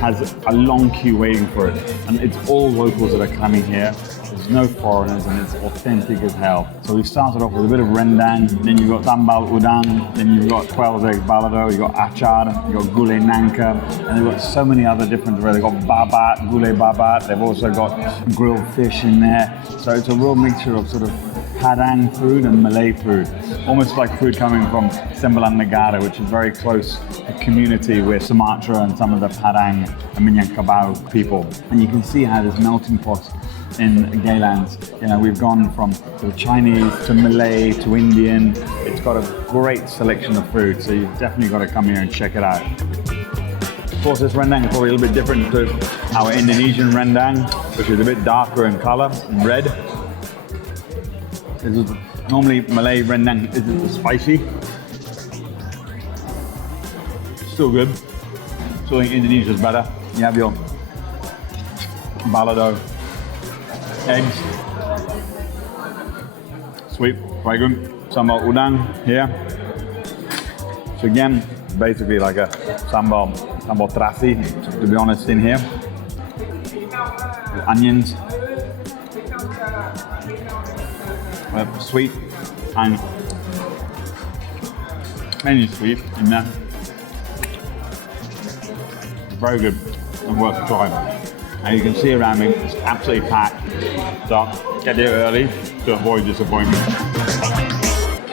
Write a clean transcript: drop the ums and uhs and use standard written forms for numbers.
has a long queue waiting for it. And it's all locals that are coming here. There's no foreigners and it's authentic as hell. So we've started off with a bit of Rendang, then you've got Sambal Udang, then you've got 12 egg Balado, you've got Achar, you've got Gulai Nangka, and they've got so many other different, they've got Babat, Gulai Babat, they've also got grilled fish in there. So it's a real mixture of sort of Padang food and Malay food. Almost like food coming from Sambal Negara, which is very close community with Sumatra and some of the Padang and Minangkabau people. And you can see how this melting pot in Gaylands, you know, we've gone from sort of Chinese to Malay to Indian. It's got a great selection of food, so you've definitely got to come here and check it out. Of course, this rendang is probably a little bit different to our Indonesian rendang, which is a bit darker in color and red. This is normally Malay rendang isn't as spicy. Still good. Still think Indonesia's better. You have your balado, eggs, sweet, fragrant, sambal udang here. So again, basically like a sambal terasi, to be honest, in here. With onions, sweet and mainly sweet in there. Very good and worth a try. And you can see around me, it's absolutely packed. So get here early to avoid disappointment.